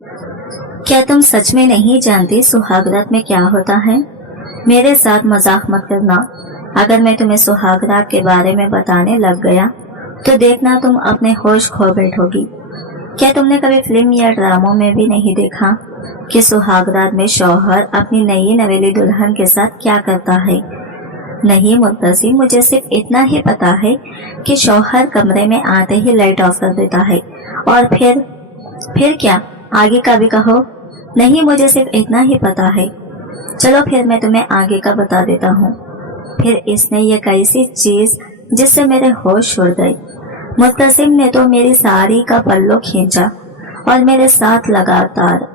क्या तुम सच में नहीं जानती सुहागरात में क्या होता है? मेरे साथ मजाक मत करना। अगर मैं तुम्हें सुहागरात के बारे में बताने लग गया तो देखना तुम अपने होश खो बैठोगी। क्या तुमने कभी फिल्म या ड्रामों में भी नहीं देखा कि सुहागरात में शौहर अपनी नई नवेली दुल्हन के साथ क्या करता है? नहीं मुत्तसिम, मुझे सिर्फ इतना ही पता है कि शौहर कमरे में आते ही लाइट ऑफ कर देता है और फिर क्या? आगे का भी कहो। नहीं, मुझे सिर्फ इतना ही पता है। चलो फिर मैं तुम्हें आगे का बता देता हूँ। फिर इसने ये कैसी चीज जिससे मेरे होश उड़ गए। मुत्तसिम ने तो मेरी साड़ी का पल्लो खींचा और मेरे साथ लगातार।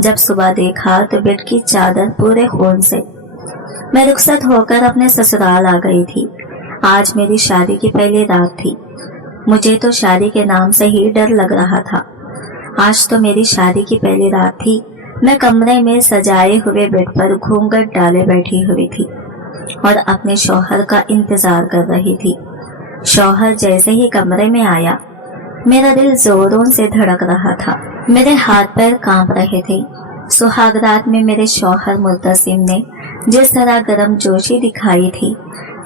जब सुबह देखा तो बेड की चादर पूरे खून से। मैं रुखसत होकर अपने ससुराल आ गई थी। आज मेरी शादी की पहली रात थी। मुझे तो शादी के नाम से ही डर लग रहा था। आज तो मेरी शादी की पहली रात थी। मैं कमरे में सजाए हुए बेड पर घूंघट डाले बैठी हुई थी और अपने शौहर का इंतजार कर रही थी। शौहर जैसे ही कमरे में आया, मेरा दिल जोरों से धड़क रहा था। मेरे हाथ पैर कांप रहे थे। सुहागरात में मेरे शौहर मुत्तसिम ने जिस तरह गर्म जोशी दिखाई थी,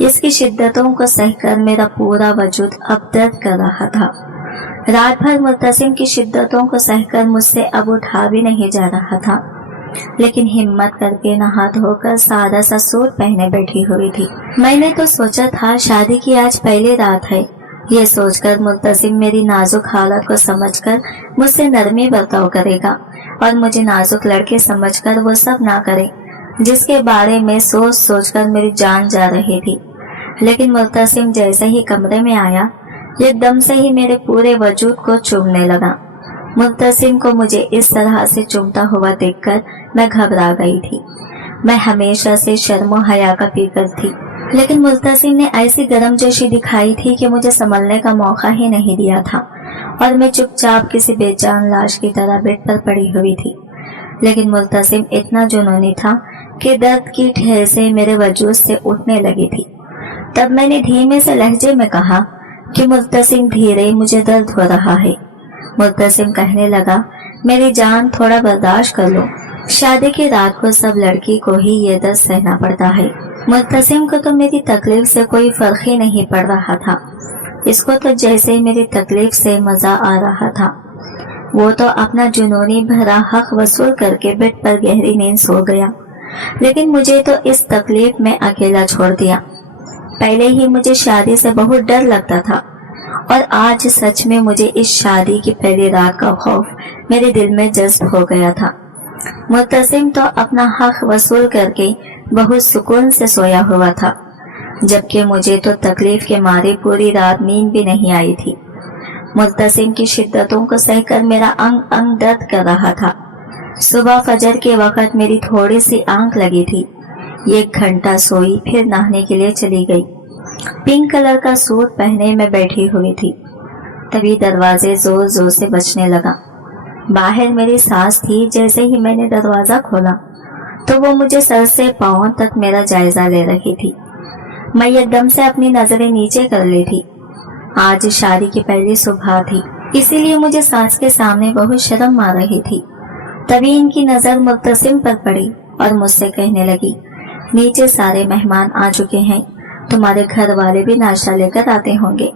इसकी शिद्दतों को सहकर मेरा पूरा वजूद अब दर्द कर रहा था। रात भर मुत्तसिम की शिद्दतों को सहकर मुझसे अब उठा भी नहीं जा रहा था, लेकिन हिम्मत करके नहा धोकर सादा सा सूट पहने बैठी हुई थी। मैंने तो सोचा था शादी की आज पहली रात है। ये सोचकर मुत्तसिम मेरी नाजुक हालत को समझकर मुझसे नरमी बर्ताव करेगा और मुझे नाजुक लड़के समझकर वो सब ना करे जिसके बारे में सोच सोचकर मेरी जान जा रही थी। लेकिन मुत्तसिम जैसे ही कमरे में आया, एकदम से ही मेरे पूरे वजूद को चूमने लगा। मुत्तसिम को मुझे इस तरह से चूमता हुआ देखकर मैं घबरा गई थी। मैं हमेशा से शर्मो हया का पीकर थी, लेकिन मुत्तसिम ने ऐसी गर्मजोशी दिखाई थी कि मुझे संभलने का मौका ही नहीं दिया था और मैं चुपचाप किसी बेजान लाश की तरह बेड पर पड़ी हुई थी। लेकिन मुत्तसिम इतना जुनूनी था कि दर्द की ठेसें मेरे वजूद से उठने लगी थी। तब मैंने धीमे से लहजे में कहा कि मुत्तसिम धीरे, मुझे दर्द हो रहा है। मुत्तसिम कहने लगा, मेरी जान थोड़ा बर्दाश्त कर लो। शादी की रात को सब लड़की को ही ये दर्द सहना पड़ता है। मुत्तसिम को तो मेरी तकलीफ से कोई फर्क ही नहीं पड़ रहा था। इसको तो जैसे मेरी तकलीफ से मजा आ रहा था। वो तो अपना जुनूनी भरा हक वसूल करके बेड पर गहरी नींद सो गया, लेकिन मुझे तो इस तकलीफ में अकेला छोड़ दिया। पहले ही मुझे शादी से बहुत डर लगता था और आज सच में मुझे इस शादी की पहली रात का खौफ मेरे दिल में जज्ब हो गया था। मुत्तसिम तो अपना हक वसूल करके बहुत सुकून से सोया हुआ था, जबकि मुझे तो तकलीफ के मारे पूरी रात नींद भी नहीं आई थी। मुत्तसिम की शिद्दतों को सहकर मेरा अंग अंग दर्द कर रहा था। सुबह फजर के वक्त मेरी थोड़ी सी आंख लगी थी। 1 घंटा सोई, फिर नहाने के लिए चली गई। पिंक कलर का सूट पहने मैं बैठी हुई थी। तभी दरवाजे जोर जोर से बजने लगा। बाहर मेरी सास थी। जैसे ही मैंने दरवाजा खोला तो वो मुझे सर से पांव तक मेरा जायजा ले रही थी। मैं एकदम से अपनी नजरें नीचे कर ली थी। आज शादी की पहली सुबह थी, इसीलिए मुझे सास के सामने बहुत शर्म आ रही थी। तभी इनकी नजर मुत्तसिम पर पड़ी और मुझसे कहने लगी, नीचे सारे मेहमान आ चुके हैं, तुम्हारे घर वाले भी नाश्ता लेकर आते होंगे।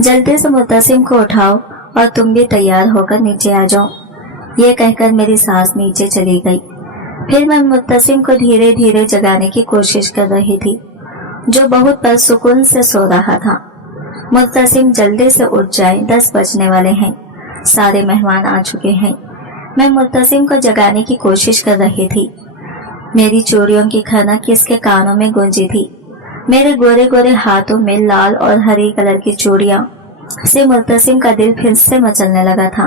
जल्दी से मुत्तसिम को उठाओ और तुम भी तैयार होकर नीचे आ जाओ। ये कहकर मेरी सास नीचे चली गई। फिर मैं मुत्तसिम को धीरे धीरे जगाने की कोशिश कर रही थी, जो बहुत परसुकून से सो रहा था। मुत्तसिम जल्दी से उठ जाए, 10 बजने वाले हैं, सारे मेहमान आ चुके हैं। मैं मुत्तसिम को जगाने की कोशिश कर रही थी। मेरी चूड़ियों की खनक इसके कानों में गूंजी थी। मेरे गोरे गोरे हाथों में लाल और हरी कलर की चूड़ियां से मुत्तसिम का दिल फिर से मचलने लगा था।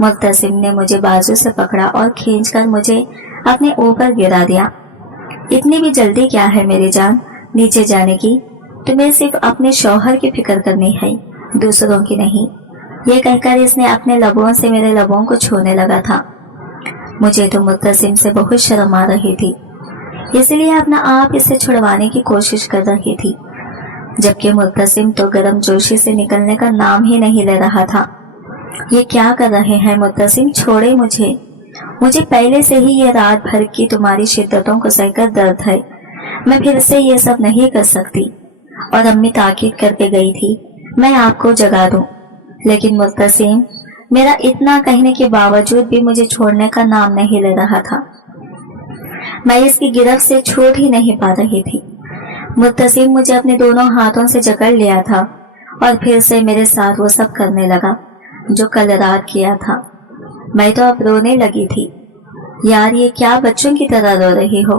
मुत्तसिम ने मुझे बाजू से पकड़ा और खींचकर मुझे अपने ऊपर गिरा दिया। इतनी भी जल्दी क्या है मेरी जान नीचे जाने की? तुम्हें सिर्फ अपने शौहर की फिक्र करनी है, दूसरों की नहीं। ये कहकर इसने अपने लबों से मेरे लबों को छूने लगा था। मुझे तो मुत्तसिम से बहुत शर्म आ रही थी, इसलिए अपना आप इसे छुड़वाने की कोशिश कर रही थी, जबकि मुत्तसिम तो गर्म जोशी से निकलने का नाम ही नहीं ले रहा था। ये क्या कर रहे हैं मुत्तसिम, छोड़े मुझे। मुझे पहले से ही ये रात भर की तुम्हारी शिद्दतों को सहकर दर्द है। मैं फिर से ये सब नहीं कर सकती। और अम्मी ताकीद करके गई थी मैं आपको जगा दूं, लेकिन मुत्तसिम मेरा इतना कहने के बावजूद भी मुझे छोड़ने का नाम नहीं ले रहा था। मैं इसकी गिरफ्त से छूट ही नहीं पा रही थी। मुत्तसिम मुझे अपने दोनों हाथों से जकड़ लिया था और फिर से मेरे साथ वो सब करने लगा जो कल रात किया था। मैं तो अब रोने लगी थी। यार ये क्या बच्चों की तरह रो रही हो।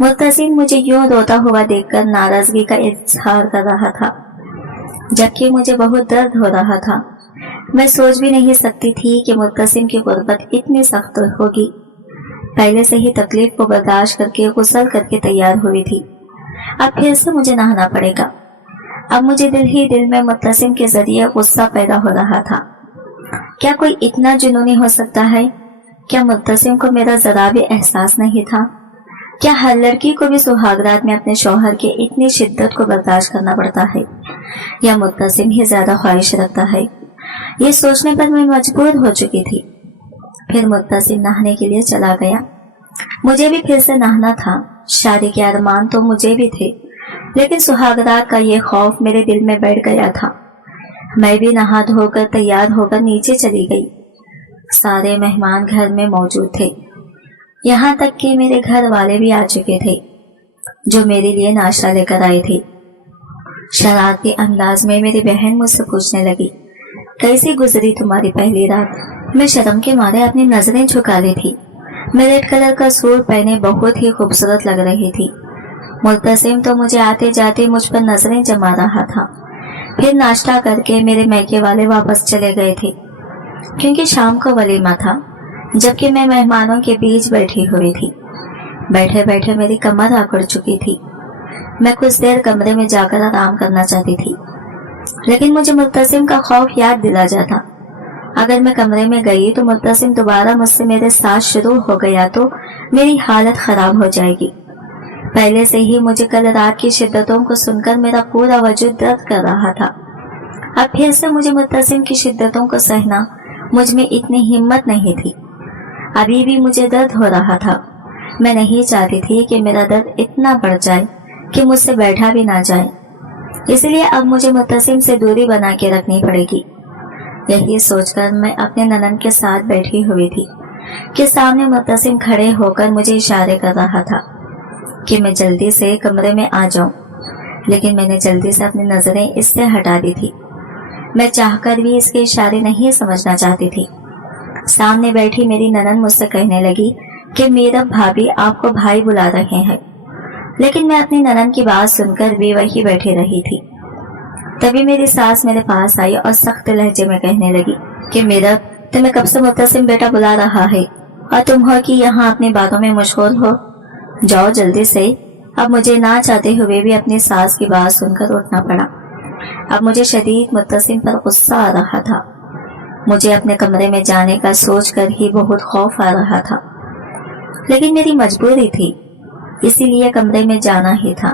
मुत्तसिम मुझे यूं रोता हुआ देखकर नाराजगी का इजहार कर रहा था, जबकि मुझे बहुत दर्द हो रहा था। मैं सोच भी नहीं सकती थी कि मुत्तसिम की गुर्बत इतनी सख्त होगी। पहले से ही तकलीफ को बर्दाश्त करके गुस्ल करके तैयार हुई थी। अब फिर से मुझे नहाना पड़ेगा। अब मुझे दिल ही दिल में मुत्तसिम के जरिए गुस्सा पैदा हो रहा था। क्या कोई इतना जुनूनी हो सकता है? क्या मुत्तसिम को मेरा जरा भी एहसास नहीं था? क्या हर लड़की को भी सुहागरात में अपने शौहर के इतनी शिद्दत को बर्दाश्त करना पड़ता है, या मुत्तसिम ही ज्यादा ख्वाहिश रखता है? ये सोचने पर मैं मजबूर हो चुकी थी। फिर मुत्तसिम नहाने के लिए चला गया। मुझे भी फिर से नहाना था। शादी के अरमान तो मुझे भी थे, लेकिन सुहागरात का ये खौफ मेरे दिल में बैठ गया था। मैं भी नहा धोकर तैयार होकर नीचे चली गई। सारे मेहमान घर में मौजूद थे, यहाँ तक कि मेरे घर वाले भी आ चुके थे, जो मेरे लिए नाश्ता लेकर आए थे। शरारती अंदाज में मेरी बहन मुझसे पूछने लगी, कैसी गुजरी तुम्हारी पहली रात? मैं शर्म के मारे अपनी नजरें झुका ली थी। मैं रेड कलर का सूट पहने बहुत ही खूबसूरत लग रही थी। मुत्तसिम तो मुझे आते जाते मुझ पर नजरें जमा रहा था। फिर नाश्ता करके मेरे मैके वाले वापस चले गए थे, क्योंकि शाम को वलीमा था, जबकि मैं मेहमानों के बीच बैठी हुई थी। बैठे बैठे मेरी कमर आकड़ चुकी थी। मैं कुछ देर कमरे में जाकर आराम करना चाहती थी, लेकिन मुझे मुत्तसिम का खौफ याद दिला जाता। अगर मैं कमरे में गई तो मुत्तसिम दोबारा मुझसे मेरे साथ शुरू हो गया तो मेरी हालत खराब हो जाएगी। पहले से ही मुझे कल रात की शिद्दतों को सुनकर मेरा पूरा वजूद दर्द कर रहा था। अब फिर से मुझे मुत्तसिम की शिद्दतों को सहना मुझ में इतनी हिम्मत नहीं थी। अभी भी मुझे दर्द हो रहा था। मैं नहीं चाहती थी कि मेरा दर्द इतना बढ़ जाए कि मुझसे बैठा भी ना जाए। इसलिए अब मुझे मुत्तसिम से दूरी बना के रखनी पड़ेगी। यही सोचकर मैं अपने ननन के साथ बैठी हुई थी कि सामने मुत्तसिम खड़े होकर मुझे इशारे कर रहा था कि मैं जल्दी से कमरे में आ जाऊं, लेकिन मैंने जल्दी से अपनी नजरें इससे हटा दी थी। मैं चाहकर भी इसके इशारे नहीं समझना चाहती थी। सामने बैठी मेरी ननन मुझसे कहने लगी कि मेरा भाभी आपको भाई बुला रहे हैं, लेकिन मैं अपनी ननन की बात सुनकर भी वही बैठी रही थी। तभी मेरी सास मेरे पास आई और सख्त लहजे में कहने लगी कि मेरा तुम्हें कब से मुत्तसिम बेटा बुला रहा है और तुम हो कि यहाँ अपनी बातों में मशगूल हो। जाओ जल्दी से। अब मुझे ना चाहते हुए भी अपनी सास की बात सुनकर उठना पड़ा। अब मुझे शदीद मुत्तसिम पर गुस्सा आ रहा था। मुझे अपने कमरे में जाने का सोचकर ही बहुत खौफ आ रहा था, लेकिन मेरी मजबूरी थी, इसीलिए कमरे में जाना ही था।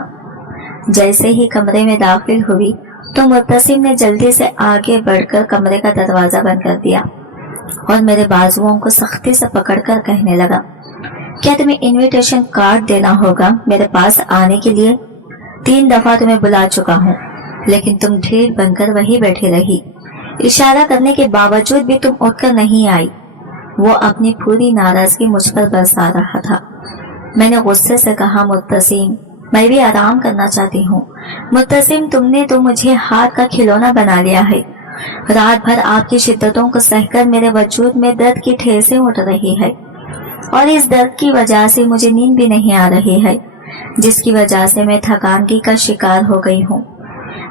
जैसे ही कमरे में दाखिल हुई तो मुत्तसिम ने जल्दी से आगे बढ़कर कमरे का दरवाजा बंद कर दिया और मेरे बाजुओं को सख्ती से पकड़कर कहने लगा, क्या तुम्हें इनविटेशन कार्ड देना होगा मेरे पास आने के लिए? 3 दफा तुम्हें बुला चुका हूँ, लेकिन तुम ढेर बनकर वही बैठी रही। इशारा करने के बावजूद भी तुम उठकर नहीं आई। वो अपनी पूरी नाराजगी मुझ पर बरसा रहा था। मैंने गुस्से से कहा, मुत्तसिम मैं भी आराम करना चाहती हूँ। मुत्तसिम तुमने तो मुझे हाथ का खिलौना बना लिया है। रात भर आपकी शिद्दतों को सहकर मेरे वजूद में दर्द की ठेसें उठ रही है और इस दर्द की वजह से मुझे नींद भी नहीं आ रही है, जिसकी वजह से मैं थकानगी का शिकार हो गई हूँ।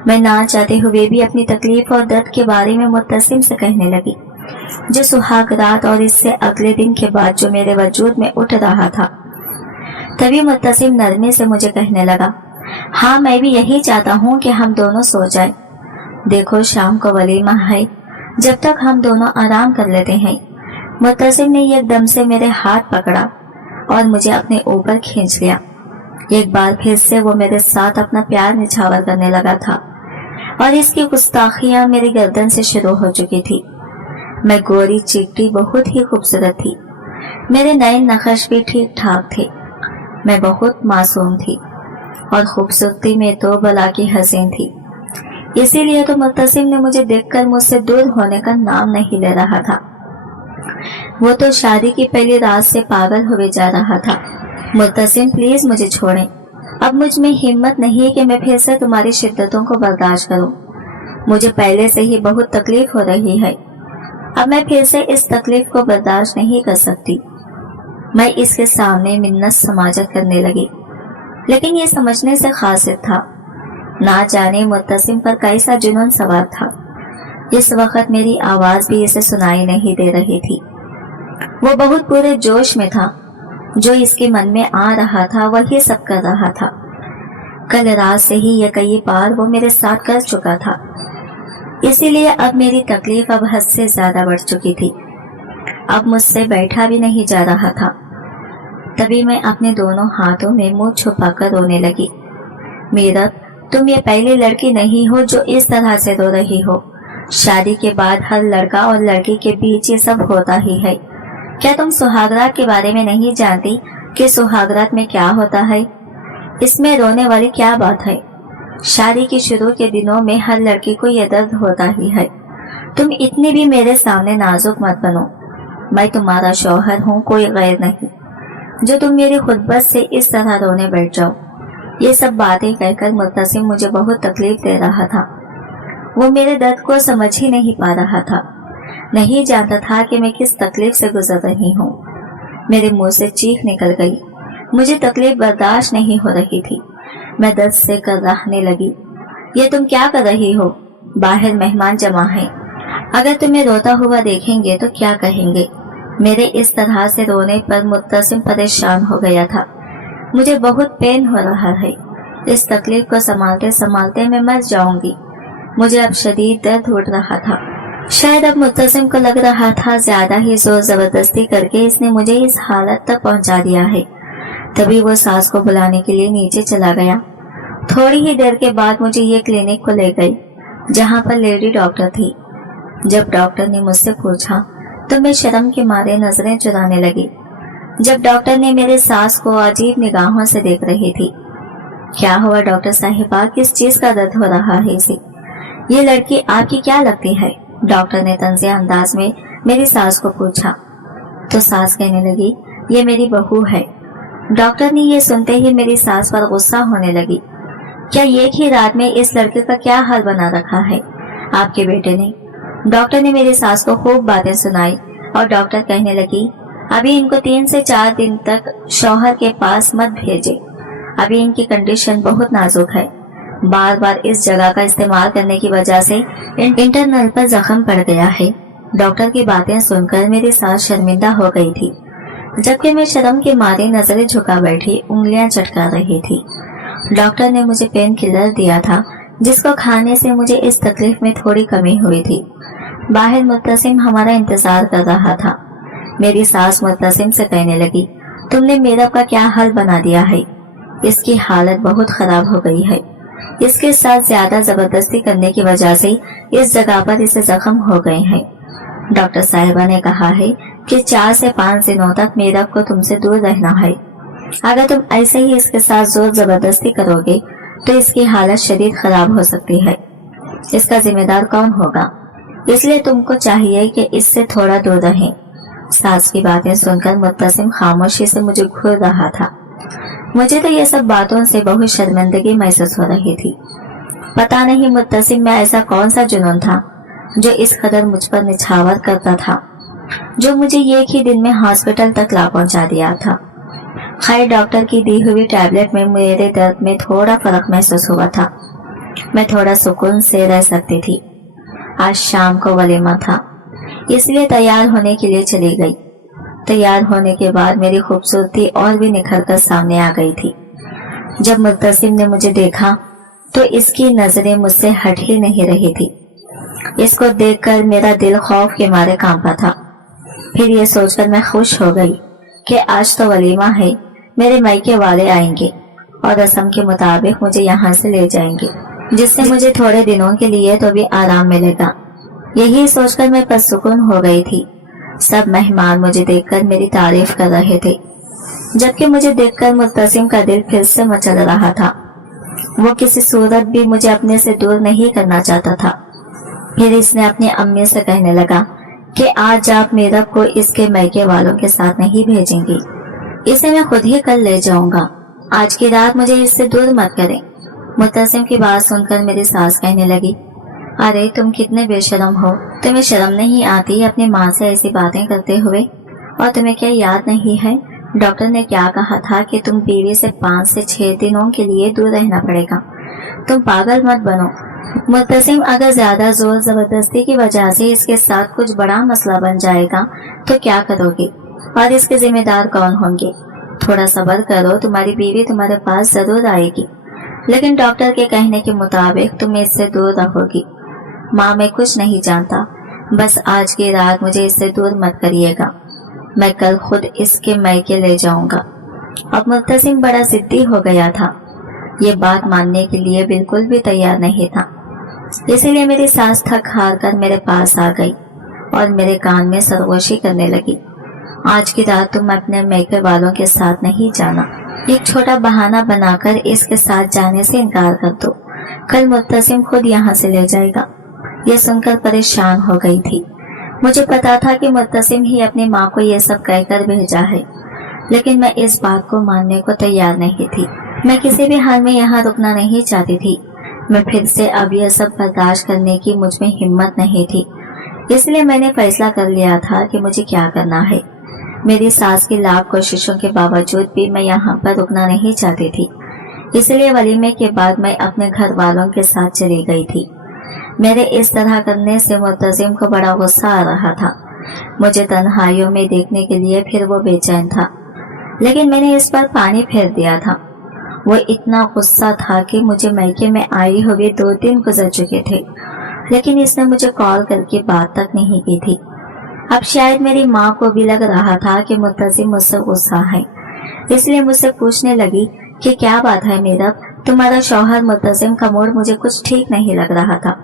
मैं ना चाहते हुए भी अपनी तकलीफ और दर्द के बारे में मुत्तसिम से कहने लगी, जो सुहाग रात और इससे अगले दिन के बाद जो मेरे वजूद में उठ रहा था। तभी मुत्तसिम नरमी से मुझे कहने लगा, हाँ मैं भी यही चाहता हूँ कि हम दोनों सो जाएं। देखो शाम को वलीमा है, जब तक हम दोनों आराम कर लेते हैं। मुत्तसिम ने एकदम से मेरे हाथ पकड़ा और मुझे अपने ऊपर खींच लिया। एक बार फिर से वो मेरे साथ अपना प्यार निछावर करने लगा था और इसकी गुस्ताखियां मेरी गर्दन से शुरू हो चुकी थी। मैं गोरी चिट्टी बहुत ही खूबसूरत थी। मेरे नए नक्श भी ठीक ठाक थे। मैं बहुत मासूम थी और खूबसूरती में तो भला की हसीन थी। इसीलिए तो मुत्तसिम ने मुझे देखकर मुझसे दूर होने का नाम नहीं ले रहा था। वो तो शादी की पहली रात से पागल हुए जा रहा था। मुत्तसिम प्लीज मुझे छोड़ें। अब मुझ में हिम्मत नहीं कि मैं फिर से तुम्हारी शिद्दतों को बर्दाश्त करूं। मुझे पहले से ही बहुत तकलीफ हो रही है। अब मैं फिर से इस तकलीफ को बर्दाश्त नहीं कर सकती। मैं इसके सामने मिन्नत समाजत करने लगी, लेकिन ये समझने से खासिर था। ना जाने मुत्तसिम पर कैसा जुनून सवार था। इस वक्त मेरी आवाज भी इसे सुनाई नहीं दे रही थी। वो बहुत पूरे जोश में था। जो इसके मन में आ रहा था वही सब कर रहा था। कल रात से ही ये कई बार वो मेरे साथ कर चुका था। इसीलिए अब मेरी तकलीफ अब हद से ज्यादा बढ़ चुकी थी। अब मुझसे बैठा भी नहीं जा रहा था। तभी मैं अपने दोनों हाथों में मुंह छुपाकर रोने लगी। मीरत, तुम ये पहली लड़की नहीं हो जो इस तरह से रो रही हो। शादी के बाद हर लड़का और लड़की के बीच ये सब होता ही है। क्या तुम सुहागरात के बारे में नहीं जानती कि सुहागरात में क्या होता है? इसमें रोने वाली क्या बात है? शादी के शुरू के दिनों में हर लड़की को यह दर्द होता ही है। तुम इतनी भी मेरे सामने नाजुक मत बनो। मैं तुम्हारा शौहर हूँ, कोई गैर नहीं, जो तुम मेरी खुतबत से इस तरह रोने बैठ जाओ। ये सब बातें कहकर मुत्तसिम मुझे बहुत तकलीफ दे रहा था। वो मेरे दर्द को समझ ही नहीं पा रहा था। नहीं जानता था कि मैं किस तकलीफ से गुजर रही हूँ। मेरे मुंह से चीख निकल गई। मुझे तकलीफ बर्दाश्त नहीं हो रही थी। मैं दर्द से कराहने लगी। ये तुम क्या कर रही हो? बाहर मेहमान जमा हैं। अगर तुम्हें रोता हुआ देखेंगे तो क्या कहेंगे? मेरे इस तरह से रोने पर मुत्तसिम परेशान हो गया था। मुझे बहुत पेन हो रहा है। इस तकलीफ को संभालते संभालते मैं मर जाऊंगी। मुझे अब शदीद दर्द उठ रहा था। शायद अब मुत्तसिम को लग रहा था ज्यादा ही जोर जबरदस्ती करके इसने मुझे इस हालत तक पहुंचा दिया है। तभी वो सास को बुलाने के लिए नीचे चला गया। थोड़ी ही देर के बाद मुझे ये क्लिनिक को ले गई, जहाँ पर लेडी डॉक्टर थी। जब डॉक्टर ने मुझसे पूछा तो मैं शर्म के मारे नजरें चुराने लगी। जब डॉक्टर ने मेरे सास को अजीब निगाहों से देख रही थी। क्या हुआ डॉक्टर साहिबा, किस चीज का दर्द हो रहा है इसे? ये लड़की आपकी क्या लगती है? डॉक्टर ने तंजिया अंदाज में मेरी सास को पूछा तो सास कहने लगी, ये मेरी बहू है। डॉक्टर ने ये सुनते ही मेरी सास पर गुस्सा होने लगी। क्या एक ही रात में इस लड़के का क्या हाल बना रखा है आपके बेटे ने? डॉक्टर ने मेरी सास को खूब बातें सुनाई और डॉक्टर कहने लगी, अभी इनको 3 से 4 दिन तक शौहर के पास मत भेजे। अभी इनकी कंडीशन बहुत नाजुक है। बार बार इस जगह का इस्तेमाल करने की वजह से इंटरनल पर जख्म पड़ गया है। डॉक्टर की बातें सुनकर मेरी सास शर्मिंदा हो गई थी, जबकि मैं शर्म के मारे नजरें झुका बैठी उंगलियां चटका रही थी। डॉक्टर ने मुझे पेन किलर दिया था, जिसको खाने से मुझे इस तकलीफ में थोड़ी कमी हुई थी। बाहर मुत्तसिम हमारा इंतजार कर रहा था। मेरी सास मुत्तसिम से कहने लगी, तुमने मेरा का क्या हाल बना दिया है? इसकी हालत बहुत खराब हो गई है। इसके साथ ज्यादा जबरदस्ती करने की वजह से इस जगह पर इसे जख्म हो गए हैं। डॉक्टर साहिबा ने कहा है कि 4 से 5 दिनों तक मेरा को तुमसे दूर रहना है। अगर तुम ऐसे ही इसके साथ जोर जबरदस्ती करोगे तो इसकी हालत शदीद खराब हो सकती है। इसका जिम्मेदार कौन होगा? इसलिए तुमको चाहिए कि इससे थोड़ा दूर रहें। सास की बातें सुनकर मुत्तसिम खामोशी से मुझे घूर रहा था। मुझे तो ये सब बातों से बहुत शर्मिंदगी महसूस हो रही थी। पता नहीं मुत्तसिम में ऐसा कौन सा जुनून था जो इस कदर मुझ पर निछावर करता था, जो मुझे एक ही दिन में हॉस्पिटल तक ला पहुंचा दिया था। खैर, डॉक्टर की दी हुई टैबलेट में मेरे दर्द में थोड़ा फर्क महसूस हुआ था। मैं थोड़ा सुकून से रह सकती थी। आज शाम को वलीमा था, इसलिए तैयार होने के लिए चली गई। तैयार होने के बाद मेरी खूबसूरती और भी निखर कर सामने आ गई थी। जब मुत्तसिम ने मुझे देखा तो इसकी नजरें मुझसे हट ही नहीं रही थी। इसको देखकर मेरा दिल खौफ के मारे कांपा था। फिर ये सोचकर मैं खुश हो गई कि आज तो वलीमा है, मेरे मायके वाले आएंगे और रस्म के मुताबिक मुझे यहाँ से ले जाएंगे, जिससे मुझे थोड़े दिनों के लिए तो भी आराम मिलेगा। यही सोचकर मैं पुरसुकून हो गई थी। सब मेहमान मुझे देखकर मेरी तारीफ कर रहे थे, जबकि मुझे देखकर मुर्तसिम का दिल फिर से मचल रहा था। वो किसी सूरत भी मुझे अपने से दूर नहीं करना चाहता था। फिर इसने अपनी अम्मी से कहने लगा कि आज आप मीरब को इसके मैके वालों के साथ नहीं भेजेंगी, इसे मैं खुद ही कल ले जाऊंगा। आज की रात मुझे इससे दूर मत करें। मुर्तसिम की बात सुनकर मेरी सास कहने लगी, अरे तुम कितने बेशरम हो, तुम्हें शर्म नहीं आती अपनी माँ से ऐसी बातें करते हुए? और तुम्हें क्या याद नहीं है डॉक्टर ने क्या कहा था कि तुम बीवी से 5 से 6 दिनों के लिए दूर रहना पड़ेगा। तुम पागल मत बनो। मुर्तसिम, अगर ज्यादा जोर जबरदस्ती की वजह से इसके साथ कुछ बड़ा मसला बन जाएगा तो क्या करोगे, और इसके जिम्मेदार कौन होंगे? थोड़ा सब्र करो, तुम्हारी बीवी तुम्हारे पास जरूर आएगी, लेकिन डॉक्टर के कहने के मुताबिक तुम इससे दूर रहोगी। माँ, मैं कुछ नहीं जानता, बस आज की रात मुझे इससे दूर मत करिएगा, मैं कल खुद इसके मैके ले जाऊंगा। अब मुर्तसिम बड़ा जिद्दी हो गया था, ये बात मानने के लिए बिल्कुल भी तैयार नहीं था। इसीलिए मेरी सास थक हार कर मेरे पास आ गई और मेरे कान में सरगोशी करने लगी, आज की रात तुम अपने मैके वालों के साथ नहीं जाना। एक छोटा बहाना बनाकर इसके साथ जाने से इनकार कर दो, कल मुर्तसिम खुद यहाँ से ले जाएगा। यह सुनकर परेशान हो गई थी। मुझे पता था कि मुर्तसिम ही अपनी माँ को यह सब कहकर भेजा है, लेकिन मैं इस बात को मानने को तैयार नहीं थी। मैं किसी भी हाल में यहाँ रुकना नहीं चाहती थी। मैं फिर से अब यह सब बर्दाश्त करने की मुझ में हिम्मत नहीं थी। इसलिए मैंने फैसला कर लिया था कि मुझे क्या करना है। मेरी सास की लाख कोशिशों के बावजूद भी मैं यहाँ पर रुकना नहीं चाहती थी। इसलिए वलीमे के बाद मैं अपने घर वालों के साथ चली गई थी। मेरे इस तरह करने से मुर्तसिम को बड़ा गुस्सा आ रहा था। मुझे तन्हाइयों में देखने के लिए फिर वो बेचैन था, लेकिन मैंने इस पर पानी फेर दिया था। वो इतना गुस्सा था कि मुझे मैके में आई हुए 2 दिन गुजर चुके थे, लेकिन इसने मुझे कॉल करके बात तक नहीं की थी। अब शायद मेरी माँ को भी लग रहा था कि मुर्तसिम मुझसे गुस्सा है, इसलिए मुझसे पूछने लगी कि क्या बात है मीरब, तुम्हारा शौहर मुर्तसिम का मूड मुझे कुछ ठीक नहीं लग रहा था।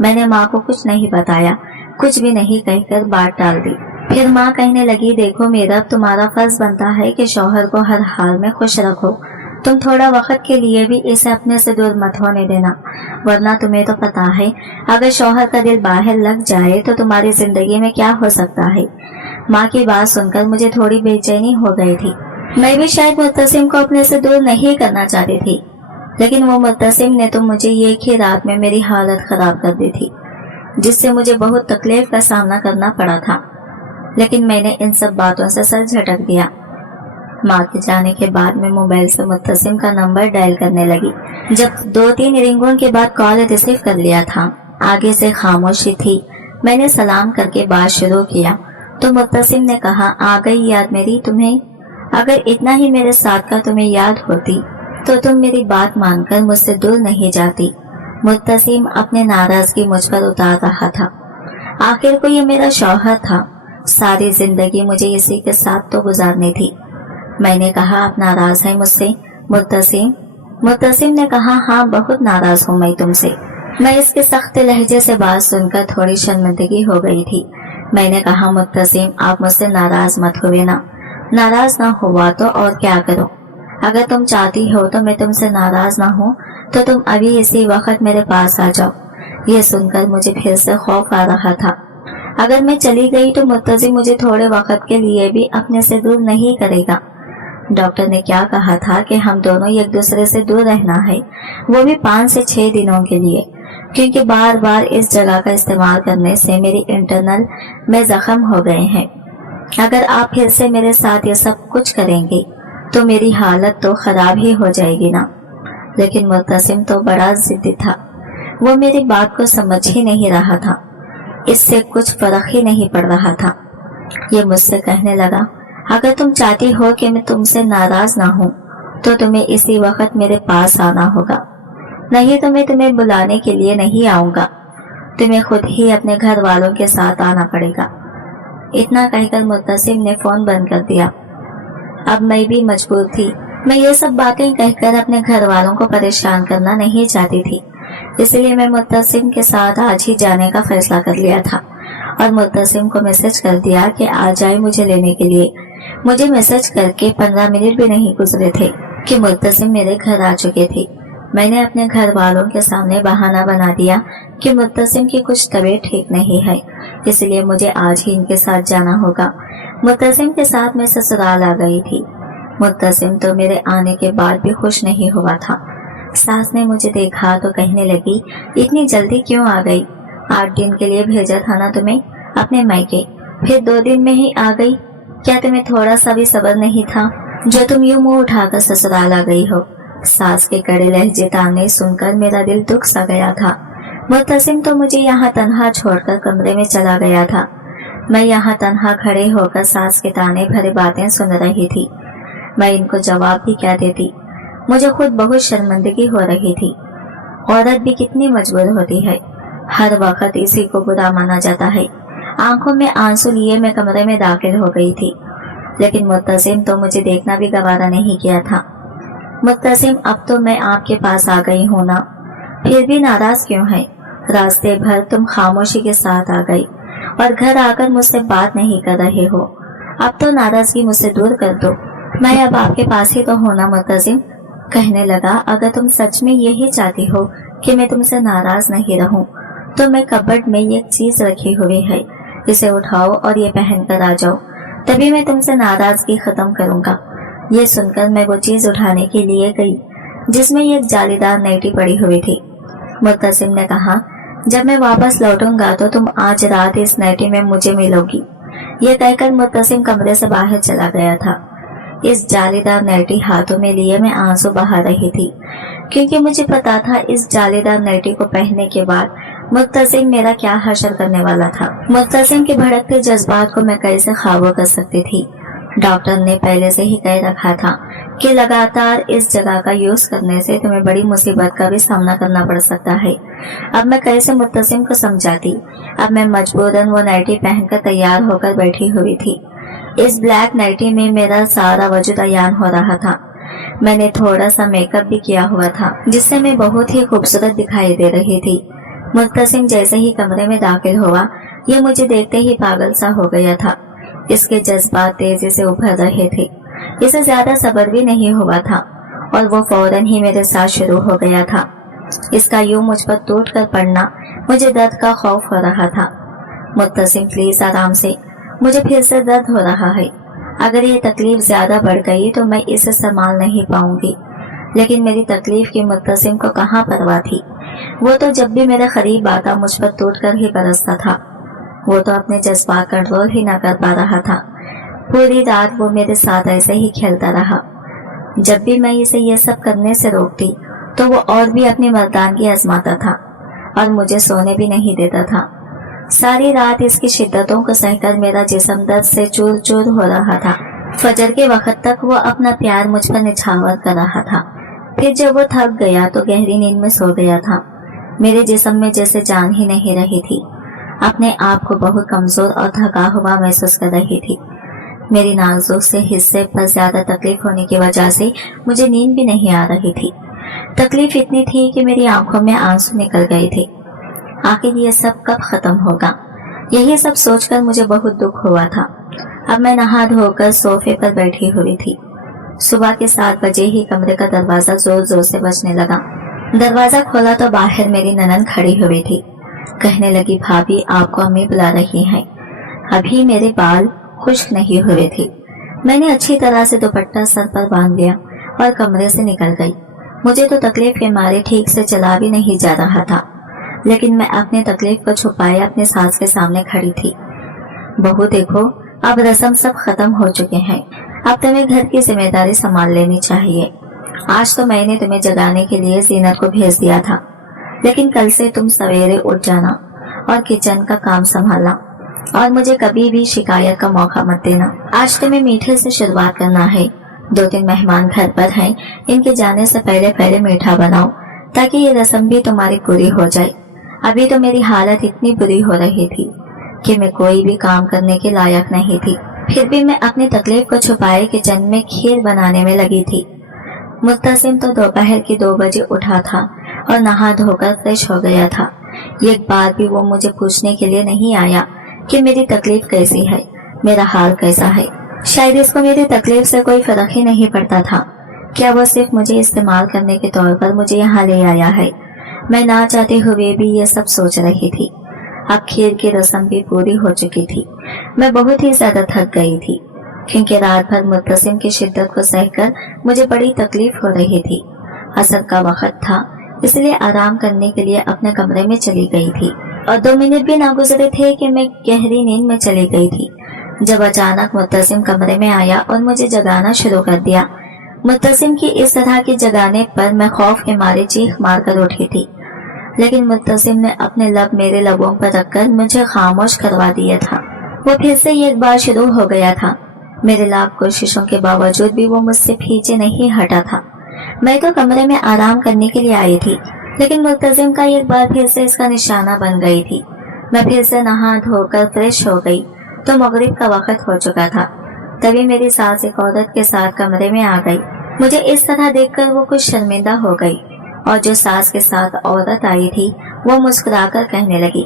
मैंने माँ को कुछ नहीं बताया, कुछ भी नहीं कहकर बात टाल दी। फिर माँ कहने लगी, देखो मीरब, तुम्हारा फर्ज बनता है कि शौहर को हर हाल में खुश रखो। तुम थोड़ा वक्त के लिए भी इसे अपने से दूर मत होने देना, वरना तुम्हें तो पता है अगर शौहर का दिल बाहर लग जाए तो तुम्हारी जिंदगी में क्या हो सकता है। माँ की बात सुनकर मुझे थोड़ी बेचैनी हो गई थी। मैं भी शायद मुर्तसिम को अपने से दूर नहीं करना चाहती थी, लेकिन वो मुर्तसिम ने तो मुझे एक ही रात में मेरी हालत खराब कर दी थी, जिससे मुझे बहुत तकलीफ का सामना करना पड़ा था। लेकिन मैंने इन सब बातों से सर झटक दिया। माँ के जाने के बाद मैं मोबाइल से मुर्तसिम का नंबर डायल करने लगी। जब 2-3 रिंगों के बाद कॉल रिसीव कर लिया था, आगे से खामोशी थी। मैंने सलाम करके बात शुरू किया तो मुर्तसिम ने कहा, आ गई याद मेरी तुम्हें? अगर इतना ही मेरे साथ का तुम्हें याद होती तो तुम मेरी बात मानकर मुझसे दूर नहीं जाती। मुर्तसिम अपने नाराजगी मुझ पर उतार रहा था। आखिर को ये मेरा शौहर था, सारी जिंदगी मुझे इसी के साथ तो गुजारनी थी। मैंने कहा, आप नाराज हैं मुझसे मुर्तसिम? मुर्तसिम ने कहा, हाँ बहुत नाराज हूँ मैं तुमसे। मैं इसके सख्त लहजे से बात सुनकर थोड़ी शर्मिंदगी हो गई थी। मैंने कहा, मुर्तसिम आप मुझसे नाराज मत हुए ना। नाराज ना हुआ तो और क्या करो, अगर तुम चाहती हो तो मैं तुमसे नाराज ना हूँ तो तुम अभी इसी वक्त मेरे पास आ जाओ। ये सुनकर मुझे फिर से खौफ आ रहा था। अगर मैं चली गई तो मुर्तसिम मुझे थोड़े वक्त के लिए भी अपने से दूर नहीं करेगा। डॉक्टर ने क्या कहा था कि हम दोनों एक दूसरे से दूर रहना है, वो भी 5 से 6 दिनों के लिए, क्योंकि बार बार इस जगह का इस्तेमाल करने से मेरी इंटरनल में जख्म हो गए हैं। अगर आप फिर से मेरे साथ ये सब कुछ करेंगे तो मेरी हालत तो खराब ही हो जाएगी ना। लेकिन मुर्तसिम तो बड़ा जिद्दी था, वो मेरी बात को समझ ही नहीं रहा था। इससे कुछ फर्क ही नहीं पड़ रहा था। ये मुझसे कहने लगा, अगर तुम चाहती हो कि मैं तुमसे नाराज ना हूँ तो तुम्हें इसी वक्त मेरे पास आना होगा, नहीं तो मैं तुम्हें बुलाने के लिए नहीं आऊंगा। तुम्हें खुद ही अपने घर वालों के साथ आना पड़ेगा। इतना कहकर मुर्तसिम ने फोन बंद कर दिया। अब मैं भी मजबूर थी। मैं ये सब बातें कहकर अपने घर वालों को परेशान करना नहीं चाहती थी। इसलिए मैं मुत्तसिम के साथ आज ही जाने का फैसला कर लिया था और मुत्तसिम को मैसेज कर दिया कि आ जाए मुझे लेने के लिए। मुझे मैसेज करके 15 मिनट भी नहीं गुजरे थे कि मुत्तसिम मेरे घर आ चुके थे। मैंने अपने घर वालों के सामने बहाना बना दिया कि मुत्तसिम की कुछ तबीयत ठीक नहीं है, इसलिए मुझे आज ही इनके साथ जाना होगा। मुत्तसिम के साथ मैं ससुराल आ गई थी। मुत्तसिम तो मेरे आने के बाद भी खुश नहीं हुआ था। सास ने मुझे देखा तो कहने लगी, इतनी जल्दी क्यों आ गई? 8 दिन के लिए भेजा था ना तुम्हें अपने मायके, फिर 2 दिन में ही आ गई। क्या तुम्हें थोड़ा सा भी सब्र नहीं था जो तुम यूं मुंह उठाकर ससुराल आ गई हो? सास के कड़े लहजे ताने सुनकर मेरा दिल दुख सा गया था। मुत्तसिम तो मुझे यहाँ तन्हा छोड़कर कमरे में चला गया था। मैं यहाँ तन्हा खड़े होकर सास के ताने भरे बातें सुन रही थी। मैं इनको जवाब भी क्या देती? मुझे खुद बहुत शर्मिंदगी हो रही थी। औरत भी कितनी मजबूर होती है, हर वक्त इसी को बुरा माना जाता है। आंखों में आंसू लिए मैं कमरे में दाखिल हो गई थी, लेकिन मुत्तसिम तो मुझे देखना भी गवारा नहीं किया था। मुत्तसिम, अब तो मैं आपके पास आ गई हूँ ना, फिर भी नाराज क्यों है? रास्ते भर तुम खामोशी के साथ आ गई और घर आकर मुझसे बात नहीं कर रहे हो। अब तो नाराजगी मुझसे दूर कर दो। मैं अब आपके पास ही तो हूँ ना मुत्तसिम। कहने लगा, अगर तुम सच में यही चाहती हो कि मैं तुमसे नाराज नहीं रहूं, तो मैं कबर्ड में एक चीज रखी हुई है, इसे उठाओ और ये पहन कर आ जाओ, तभी मैं तुमसे नाराजगी खत्म करूंगा। ये सुनकर मैं वो चीज उठाने के लिए गई जिसमें एक जालीदार नाइटी पड़ी हुई थी। मुत्तसिम ने कहा, जब मैं वापस लौटूंगा तो तुम आज रात इस नाइटी में मुझे मिलोगी। ये कहकर मुत्तसिम कमरे से बाहर चला गया था। इस जालीदार नाइटी हाथों में लिए मैं आंसू बहा रही थी, क्योंकि मुझे पता था इस जालीदार नाइटी को पहनने के बाद मुत्तसिम मेरा क्या हशर करने वाला था। मुत्तसिम के भड़कते जज्बात को मैं कैसे काबू कर सकती थी? डॉक्टर ने पहले से ही कह रखा था कि लगातार इस जगह का यूज करने से तुम्हें बड़ी मुसीबत का भी सामना करना पड़ सकता है। अब मैं कैसे मुत्तसिम को समझाती? अब मैं मजबूरन वो नाइटी पहनकर तैयार होकर बैठी हुई थी। इस ब्लैक नाइटी में मेरा सारा वजूद अयान हो रहा था। मैंने थोड़ा सा मेकअप भी किया हुआ था, जिससे मैं बहुत ही खूबसूरत दिखाई दे रही थी। मुत्तसिम जैसे ही कमरे में दाखिल हुआ, ये मुझे देखते ही पागल सा हो गया था। इसके जज्बात तेजी से उभर रहे थे। इसे ज्यादा सब्र भी नहीं हुआ था और वो फौरन ही मेरे साथ शुरू हो गया था। इसका यूं मुझ पर टूट कर पड़ना मुझे दर्द का खौफ हो रहा था। मुत्तसिम, प्लीज आराम से, मुझे फिर से दर्द हो रहा है। अगर ये तकलीफ ज्यादा बढ़ गई तो मैं इसे संभाल नहीं पाऊंगी। लेकिन मेरी तकलीफ की मुत्तसिम को कहाँ परवाह थी? वो तो जब भी मेरे करीब आता मुझ पर टूट कर ही बरसता था। वो तो अपने जज्बात कंट्रोल ही न कर पा रहा था। पूरी रात वो मेरे साथ ऐसे ही खेलता रहा। जब भी मैं इसे ये सब करने से रोकती तो वो और भी अपनी मर्दानगी आजमाता था और मुझे सोने भी नहीं देता था। सारी रात इसकी शिद्दतों को सहकर मेरा जिस्म दर्द से चूर चूर हो रहा था। फजर के वक्त तक वो अपना प्यार मुझ पर निछावर कर रहा था। फिर जब वो थक गया तो गहरी नींद में सो गया था। मेरे जिस्म में जैसे जान ही नहीं रही थी। अपने आप को बहुत कमजोर और थका हुआ महसूस कर रही थी। मेरी नाजुक से हिस्से पर ज्यादा तकलीफ होने की वजह से मुझे नींद भी नहीं आ रही थी। तकलीफ इतनी थी कि मेरी आंखों में आंसू निकल गए थे। आखिर ये सब कब खत्म होगा? यही सब सोचकर मुझे बहुत दुख हुआ था। अब मैं नहा धोकर सोफे पर बैठी हुई थी। सुबह के 7 बजे ही कमरे का दरवाजा जोर जोर से बजने लगा। दरवाजा खोला तो बाहर मेरी ननद खड़ी हुई थी। कहने लगी, भाभी आपको अम्मी बुला रही हैं। अभी मेरे बाल खुश्क नहीं हुए थे। मैंने अच्छी तरह से दुपट्टा सर पर बांध लिया और कमरे से निकल गई। मुझे तो तकलीफ के मारे ठीक से चला भी नहीं जा रहा था, लेकिन मैं अपने तकलीफ को छुपाए अपने सास के सामने खड़ी थी। बहू देखो, अब रस्म सब खत्म हो चुके हैं। अब तुम्हें घर की जिम्मेदारी संभाल लेनी चाहिए। आज तो मैंने तुम्हें जगाने के लिए जीनत को भेज दिया था, लेकिन कल से तुम सवेरे उठ जाना और किचन का काम संभालना और मुझे कभी भी शिकायत का मौका मत देना। आज तुम्हें मीठे से शुरुआत करना है। 2-3 मेहमान घर पर हैं, इनके जाने से पहले पहले मीठा बनाओ ताकि ये रस्म भी तुम्हारी पूरी हो जाए। अभी तो मेरी हालत इतनी बुरी हो रही थी कि मैं कोई भी काम करने के लायक नहीं थी। फिर भी मैं अपनी तकलीफ को छुपाए किचन में खीर बनाने में लगी थी। मुत्तसिम तो दोपहर के 2 बजे उठा था और नहा धोकर फ्रेश हो गया था। एक बार भी वो मुझे पूछने के लिए नहीं आया कि मेरी तकलीफ कैसी है, मेरा हाल कैसा है। शायद इसको मेरी तकलीफ से कोई फर्क ही नहीं पड़ता था। क्या वो सिर्फ मुझे इस्तेमाल करने के तौर पर मुझे यहाँ ले आया है? मैं ना चाहते हुए भी ये सब सोच रही थी। अब खीर की रस्म भी पूरी हो चुकी थी। मैं बहुत ही ज्यादा थक गई थी, क्योंकि रात भर मुत्तसिम की शिद्दत को सहकर मुझे बड़ी तकलीफ हो रही थी। असर का वक्त था, इसलिए आराम करने के लिए अपने कमरे में चली गई थी और 2 मिनट भी ना गुजरे थे कि मैं गहरी नींद में चली गई थी, जब अचानक मुत्तसिम कमरे में आया और मुझे जगाना शुरू कर दिया। मुत्तसिम की इस तरह के जगाने पर मैं खौफ के मारे चीख मार कर उठी थी, लेकिन मुत्तसिम ने अपने लब मेरे लबों पर रखकर मुझे खामोश करवा दिया था। वो फिर से एक बार शुरू हो गया था। मेरे लाख कोशिशों के बावजूद भी वो मुझसे पीछे नहीं हटा था। मैं तो कमरे में आराम करने के लिए आई थी, लेकिन मुत्तसिम का एक बार फिर से इसका निशाना बन गई थी। मैं फिर से नहा धोकर फ्रेश हो गई तो मगरिब का वक्त हो चुका था। तभी मेरी सास एक औरत के साथ कमरे में आ गई। मुझे इस तरह देखकर वो कुछ शर्मिंदा हो गई और जो सास के साथ औरत आई थी वो मुस्कुराकर कहने लगी,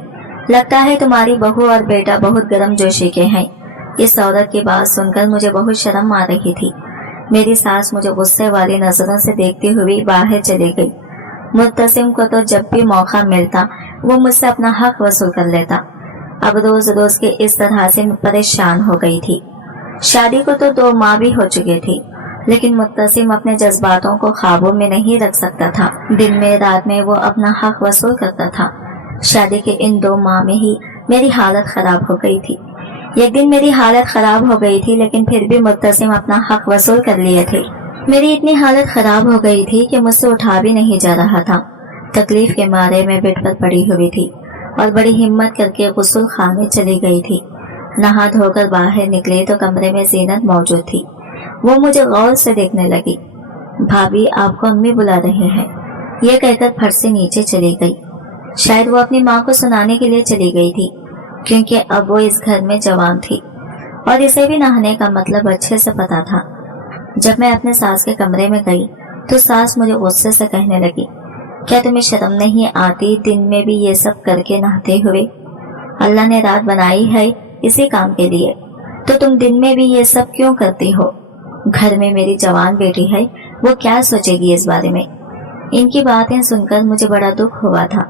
लगता है तुम्हारी बहू और बेटा बहुत गर्मजोशी के हैं। इस औरत की बात सुनकर मुझे बहुत शर्म आ रही थी। मेरी सास मुझे गुस्से वाली नजरों से देखती हुई बाहर चली गई। मुत्तसिम को तो जब भी मौका मिलता वो मुझसे अपना हक वसूल कर लेता। अब रोज रोज के इस तरह से मैं परेशान हो गई थी। शादी को तो 2 माह भी हो चुके थे, लेकिन मुत्तसिम अपने जज्बातों को काबू में नहीं रख सकता था। दिन में रात में वो अपना हक वसूल करता था। शादी के इन 2 माह में ही मेरी हालत खराब हो गई थी। एक दिन मेरी हालत खराब हो गई थी, लेकिन फिर भी मुत्तसिम अपना हक वसूल कर लिए थे। मेरी इतनी हालत खराब हो गई थी कि मुझसे उठा भी नहीं जा रहा था। तकलीफ के मारे मैं बेड पर पड़ी हुई थी और बड़ी हिम्मत करके गुस्ल खाने चली गई थी। नहा धोकर बाहर निकले तो कमरे में जीनत मौजूद थी। वो मुझे गौर से देखने लगी। भाभी, आपको अम्मी बुला रहे हैं, ये कहकर फट से नीचे चली गई। शायद वो अपनी माँ को सुनाने के लिए चली गई थी, क्योंकि अब वो इस घर में जवान थी और इसे भी नहाने का मतलब अच्छे से पता था। जब मैं अपने सास के कमरे में गई तो सास मुझे गुस्से से कहने लगी, क्या तुम्हें शर्म नहीं आती दिन में भी ये सब करके नहाते हुए? अल्लाह ने रात बनाई है इसी काम के लिए, तो तुम दिन में भी ये सब क्यों करती हो? घर में मेरी जवान बेटी है, वो क्या सोचेगी इस बारे में? इनकी बातें सुनकर मुझे बड़ा दुख हुआ था।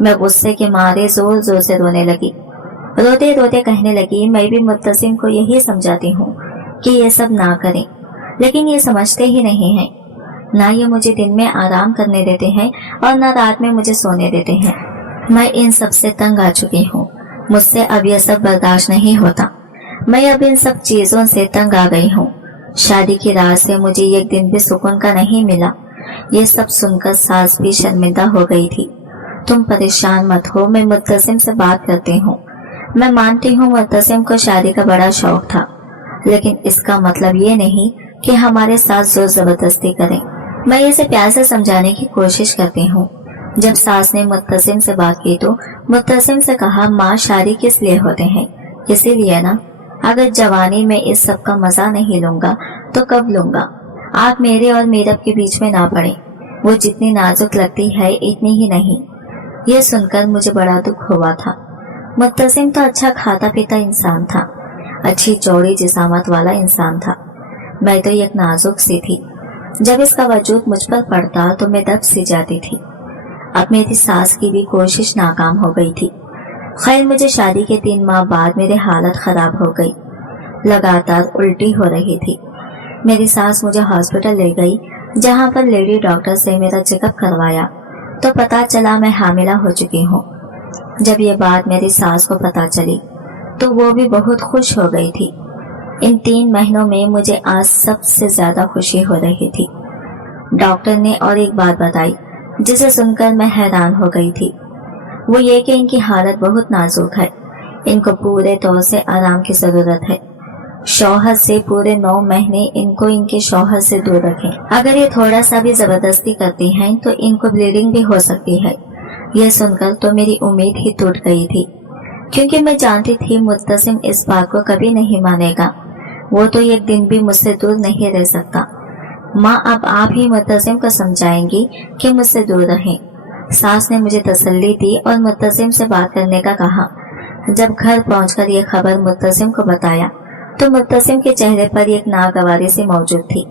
मैं गुस्से के मारे जोर जोर से रोने लगी। रोते रोते कहने लगी, मैं भी मुत्तसिम को यही समझाती हूँ कि ये सब ना करें, लेकिन ये समझते ही नहीं हैं। ना ये मुझे दिन में आराम करने देते हैं और ना रात में मुझे सोने देते हैं। मैं इन सब से तंग आ चुकी हूँ। मुझसे अब यह सब बर्दाश्त नहीं होता। मैं अब इन सब चीजों से तंग आ गई हूँ। शादी की रात से मुझे एक दिन भी सुकून का नहीं मिला। ये सब सुनकर सास भी शर्मिंदा हो गई थी। तुम परेशान मत हो, मैं मुत्तसिम से बात करती हूँ। मैं मानती हूँ मुत्तसिम को शादी का बड़ा शौक था, लेकिन इसका मतलब ये नहीं कि हमारे साथ जोर जबरदस्ती करें। मैं इसे प्यार से समझाने की कोशिश करती हूँ। जब सास ने मुत्तसिम से बात की तो मुत्तसिम से कहा, माँ, शादी किस लिए होते हैं? इसीलिए ना। अगर जवानी में इस सब का मजा नहीं लूंगा तो कब लूंगा? आप मेरे और मीरब के बीच में ना पड़े। वो जितनी नाजुक लगती है इतनी ही नहीं। ये सुनकर मुझे बड़ा दुख हुआ था। मुत्तसिम तो अच्छा खाता पीता इंसान था, अच्छी चौड़ी जिसामत वाला इंसान था। मैं तो एक नाजुक सी थी। जब इसका वजूद मुझ पर पड़ता तो मैं दब सी जाती थी। अब मेरी सास की भी कोशिश नाकाम हो गई थी। खैर, मुझे शादी के 3 माह बाद मेरी हालत खराब हो गई। लगातार उल्टी हो रही थी। मेरी सास मुझे हॉस्पिटल ले गई, जहाँ पर लेडी डॉक्टर से मेरा चेकअप करवाया तो पता चला मैं हामिला हो चुकी हूँ। जब ये बात मेरी सास को पता चली तो वो भी बहुत खुश हो गई थी। इन 3 महीनों में मुझे आज सबसे ज्यादा खुशी हो रही थी। डॉक्टर ने और एक बात बताई जिसे सुनकर मैं हैरान हो गई थी। वो ये कि इनकी हालत बहुत नाजुक है। इनको पूरे तौर से आराम की जरूरत है। शौहर से पूरे 9 महीने इनको इनके शौहर से दूर रखें। अगर ये थोड़ा सा भी जबरदस्ती करती हैं तो इनको ब्लीडिंग भी हो सकती है। ये सुनकर तो मेरी उम्मीद ही टूट गई थी, क्योंकि मैं जानती थी मुत्तसिम इस बात को कभी नहीं मानेगा। वो तो एक दिन भी मुझसे दूर नहीं रह सकता। माँ, अब आप ही मुत्तसिम को समझाएंगी कि मुझसे दूर रहें। सास ने मुझे तसल्ली दी और मुत्तसिम से बात करने का कहा। जब घर पहुंचकर ये खबर मुत्तसिम को बताया तो मुत्तसिम के चेहरे पर एक नागवारी सी मौजूद थी।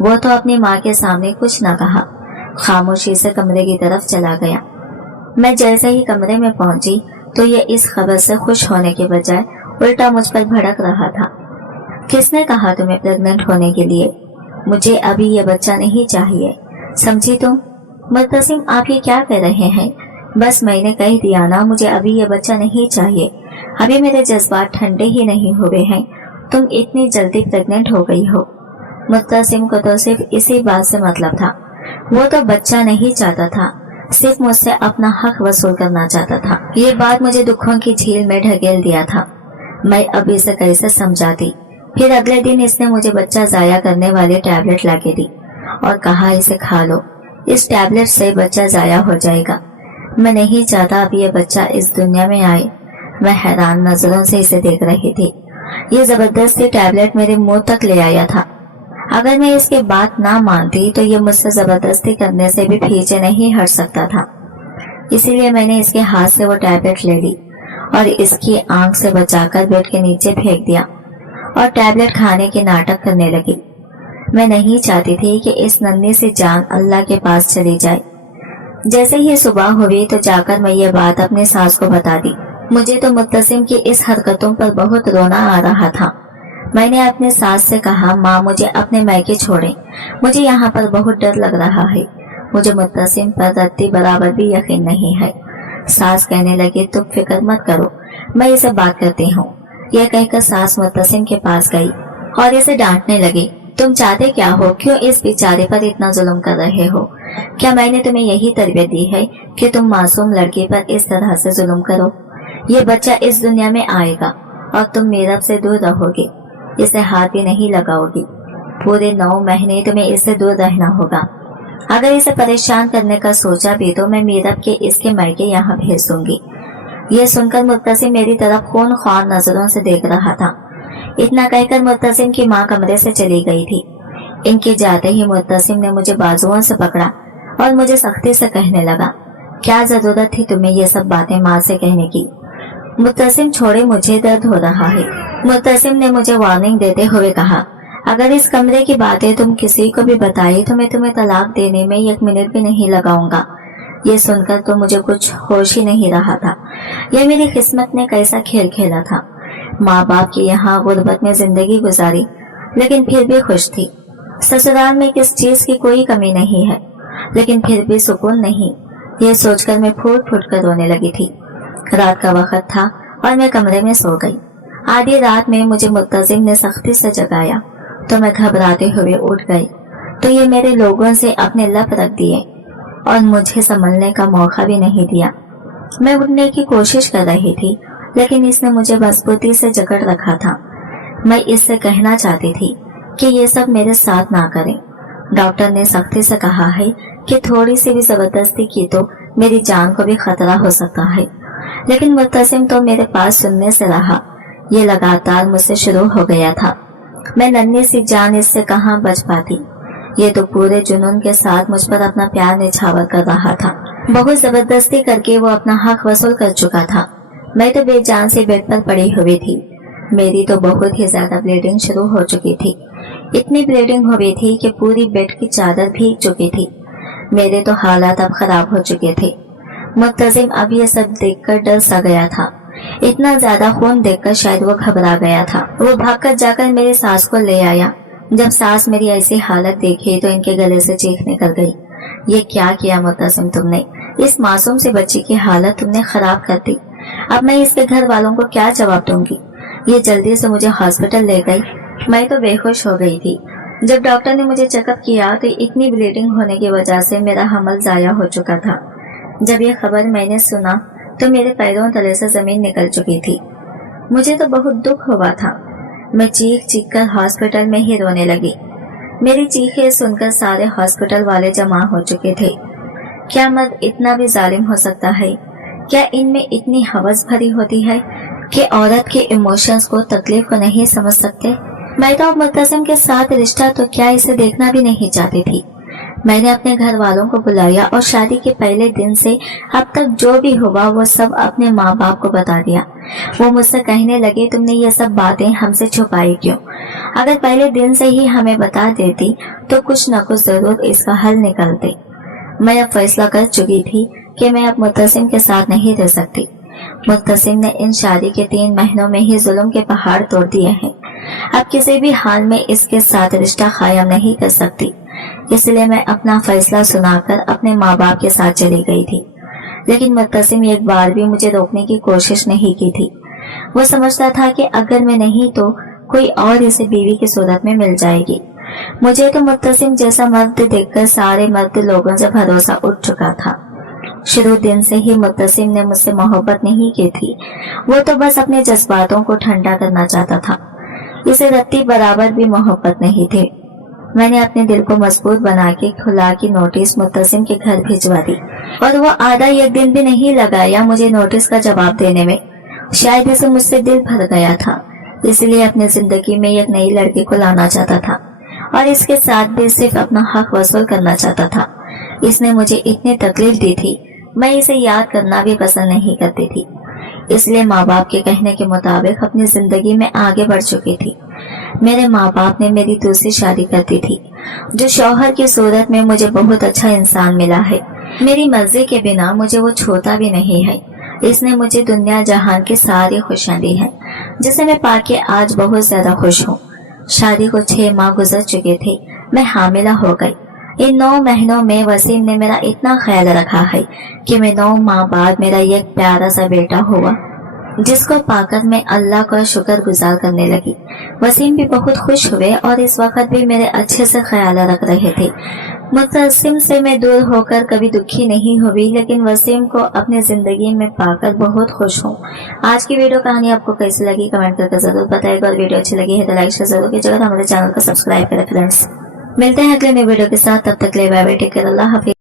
वो तो अपनी माँ के सामने कुछ न कहा, खामोशी से कमरे की तरफ चला गया। मैं जैसे ही कमरे में पहुंची तो ये इस खबर से खुश होने के बजाय उल्टा मुझ पर भड़क रहा था। किसने कहा तुम्हें प्रेग्नेंट होने के लिए? मुझे अभी ये बच्चा नहीं चाहिए, समझी तुम? मुत्तसिम, आप ये क्या कह रहे हैं? बस मैंने कह दिया ना, मुझे अभी ये बच्चा नहीं चाहिए। अभी मेरे जज्बात ठंडे ही नहीं हुए हैं, तुम इतनी जल्दी प्रेग्नेंट हो गई हो। मुत्तसिम को तो सिर्फ इसी बात से मतलब था। वो तो बच्चा नहीं चाहता था, सिर्फ मुझसे अपना हक वसूल करना चाहता था। ये बात मुझे दुखों की झील में ढकेल दिया था। मैं अब इसे कैसे समझाती? फिर अगले दिन इसने मुझे बच्चा जाया करने वाली टैबलेट लाके दी और कहा इसे खा लो, इस टैबलेट से बच्चा जाया हो जाएगा। मैं नहीं चाहता अब ये बच्चा इस दुनिया में आए। मैं हैरान नजरों से इसे देख रही थी। ये जबरदस्ती टैबलेट मेरे मुंह तक ले आया था। अगर मैं इसकी बात ना मानती तो ये मुझसे जबरदस्ती करने से भी पीछे नहीं हट सकता था। इसीलिए मैंने इसके हाथ से वो टैबलेट ले ली और इसकी आंख से बचाकर बेड के नीचे फेंक दिया और टैबलेट खाने के नाटक करने लगी। मैं नहीं चाहती थी कि इस नन्ही सी जान अल्लाह के पास चली जाए। जैसे ही सुबह हुई तो जाकर मैं ये बात अपने सास को बता दी। मुझे तो मुत्तसिम की इस हरकतों पर बहुत रोना आ रहा था। मैंने अपने सास से कहा, माँ मुझे अपने मैके छोड़े, मुझे यहाँ पर बहुत डर लग रहा है। मुझे मुत्तसिम पर रत्ती बराबर भी यकीन नहीं है। सास कहने लगी, तुम फिक्र मत करो, मैं इसे बात करती हूँ। यह कहकर सास मुत्तसिम के पास गई और इसे डांटने लगी। तुम चाहते क्या हो? क्यों इस बेचारे पर इतना जुल्म कर रहे हो? क्या मैंने तुम्हें यही तरबियत दी है कि तुम मासूम लड़की पर इस तरह से जुल्म करो? ये बच्चा इस दुनिया में आएगा और तुम मेरब से दूर रहोगे, इसे हाथ भी नहीं लगाओगी। पूरे 9 महीने तुम्हें इससे दूर रहना होगा। अगर इसे परेशान करने का सोचा भी तो मैं मेरब के इसके मैके यहाँ भेज दूंगी। ये सुनकर मुत्तसिम मेरी तरफ खून ख्वार नजरों से देख रहा था। इतना कहकर मुत्तसिम की माँ कमरे से चली गई थी। इनके जाते ही मुत्तसिम ने मुझे बाजुओं से पकड़ा और मुझे सख्ती से कहने लगा, क्या जरूरत थी तुम्हें ये सब बातें माँ से कहने की? मुत्तसिम छोड़े, मुझे दर्द हो रहा है। मुत्तसिम ने मुझे वार्निंग देते हुए कहा, अगर इस कमरे की बातें तुम किसी को भी बताई तो मैं तुम्हें तलाक देने में 1 मिनट भी नहीं लगाऊंगा। ये सुनकर तो मुझे कुछ होश ही नहीं रहा था। यह मेरी किस्मत ने कैसा खेल खेला था। माँ बाप की यहाँ गुर्बत में जिंदगी गुजारी, लेकिन फिर भी खुश थी। ससुराल में किस चीज की कोई कमी नहीं है, लेकिन फिर भी सुकून नहीं। ये सोचकर मैं फूट फूट कर रोने लगी थी। रात का वक्त था और मैं कमरे में सो गई। आधी रात में मुझे मुत्तसिम ने सख्ती से जगाया तो मैं घबराते हुए उठ गई तो ये मेरे लोगों से अपने लब रख दिए और मुझे संभलने का मौका भी नहीं दिया। मैं उठने की कोशिश कर रही थी, लेकिन इसने मुझे मजबूती से जकड़ रखा था। मैं इससे कहना चाहती थी कि ये सब मेरे साथ ना करें। डॉक्टर ने सख्ती से कहा है कि थोड़ी सी भी जबरदस्ती की तो मेरी जान को भी खतरा हो सकता है, लेकिन मुत्तसिम तो मेरे पास सुनने से रहा। ये लगातार मुझसे शुरू हो गया था। मैं नन्ही सी जान इससे कहाँ बच पाती। ये तो पूरे जुनून के साथ मुझ पर अपना प्यार निछावर कर रहा था। बहुत जबरदस्ती करके वो अपना हक वसूल कर चुका था। मैं तो बेजान से बेड पर पड़ी हुई थी। मेरी तो बहुत ही ज्यादा ब्लीडिंग शुरू हो चुकी थी। इतनी ब्लीडिंग हुई थी कि पूरी बेड की चादर भीग चुकी थी। मेरे तो हालात अब खराब हो चुके थे। मुत्तसिम अब ये सब देखकर डर सा गया था। इतना ज्यादा खून देखकर शायद वो घबरा गया था। वो भागकर जाकर मेरी सास को ले आया। जब सास मेरी ऐसी हालत देखी तो इनके गले से चीख निकल गई, ये क्या किया मुत्तसिम तुमने? इस मासूम से बच्ची की हालत तुमने खराब कर दी। अब मैं इसके घर वालों को क्या जवाब दूंगी? ये जल्दी से मुझे हॉस्पिटल ले गई। मैं तो बेहोश हो गई थी। जब डॉक्टर ने मुझे चेकअप किया तो इतनी ब्लीडिंग होने की वजह से मेरा हमल जाया हो चुका था। जब ये खबर मैंने सुना तो मेरे पैरों तले से जमीन निकल चुकी थी। मुझे तो बहुत दुख हुआ था। मैं चीख चीख कर हॉस्पिटल में ही रोने लगी। मेरी चीखें सुनकर सारे हॉस्पिटल वाले जमा हो चुके थे। क्या मर्द इतना भी जालिम हो सकता है? क्या इनमें इतनी हवस भरी होती है कि औरत के इमोशंस को, तकलीफ को नहीं समझ सकते? मैं तो अब मुत्तसिम के साथ रिश्ता तो क्या इसे देखना भी नहीं चाहती थी। मैंने अपने घर वालों को बुलाया और शादी के पहले दिन से अब तक जो भी हुआ वो सब अपने माँ बाप को बता दिया। वो मुझसे कहने लगे, तुमने ये सब बातें हमसे छुपाई क्यों? अगर पहले दिन से ही हमें बता देती तो कुछ न कुछ जरूर इसका हल निकलते। मैं अब फैसला कर चुकी थी कि मैं अब मुत्तसिम के साथ नहीं रह सकती। मुत्तसिम ने इन शादी के 3 महीनों में ही जुल्म के पहाड़ तोड़ दिए हैं। अब किसी भी हाल में इसके साथ रिश्ता कायम नहीं कर सकती। इसलिए मैं अपना फैसला सुनाकर अपने माँ बाप के साथ चली गई थी। लेकिन मुत्तसिम एक बार भी मुझे रोकने की कोशिश नहीं की थी। वो समझता था कि अगर मैं नहीं तो कोई और इसे बीवी की सूरत में मिल जाएगी। मुझे तो मुत्तसिम जैसा मर्द देखकर सारे मर्द लोगों से भरोसा उठ चुका था। शुरू दिन से ही मुत्तसिम ने मुझसे मोहब्बत नहीं की थी। वो तो बस अपने जज्बातों को ठंडा करना चाहता था। इसे रत्ती बराबर भी मोहब्बत नहीं थी। मैंने अपने दिल को मजबूत बना के खुला की नोटिस मुत्तसिम के घर भिजवा दी और वो आधा एक दिन भी नहीं लगाया मुझे नोटिस का जवाब देने में। शायद इसे मुझसे दिल भर गया था, इसलिए अपनी जिंदगी में एक नई लड़की को लाना चाहता था और इसके साथ भी सिर्फ अपना हक वसूल करना चाहता था। इसने मुझे इतनी तकलीफ दी थी, मैं इसे याद करना भी पसंद नहीं करती थी। इसलिए माँ बाप के कहने के मुताबिक अपनी जिंदगी में आगे बढ़ चुकी थी। मेरे माँ बाप ने मेरी दूसरी शादी कर दी थी, जो शौहर की सूरत में मुझे बहुत अच्छा इंसान मिला है। मेरी मर्जी के बिना मुझे वो छोड़ता भी नहीं है। इसने मुझे दुनिया जहान की सारी खुशियाँ दी है, जिसे मैं पाके आज बहुत ज्यादा खुश हूँ। शादी को 6 माह गुजर चुके थे, मैं हामिला हो गई। इन 9 महीनों में वसीम ने मेरा इतना ख्याल रखा है कि मैं 9 माह बाद मेरा एक प्यारा सा बेटा हुआ, जिसको पाकर मैं अल्लाह का शुक्र गुजार करने लगी। वसीम भी बहुत खुश हुए और इस वक्त भी मेरे अच्छे से ख्याल रख रहे थे। मुत्तसिम से मैं दूर होकर कभी दुखी नहीं हुई, लेकिन वसीम को अपने जिंदगी में पाकर बहुत खुश हूँ। आज की वीडियो कहानी आपको कैसी लगी कमेंट करके जरूर बताइएगा और वीडियो अच्छी लगी है तो लाइक शेयर जरूर कीजिएगा। हमारे चैनल को सब्सक्राइब करें फ्रेंड्स। मिलते हैं अगले नई वीडियो के साथ, तब तक के लिए बाय बाय, टेक केयर, अल्लाह हाफिज।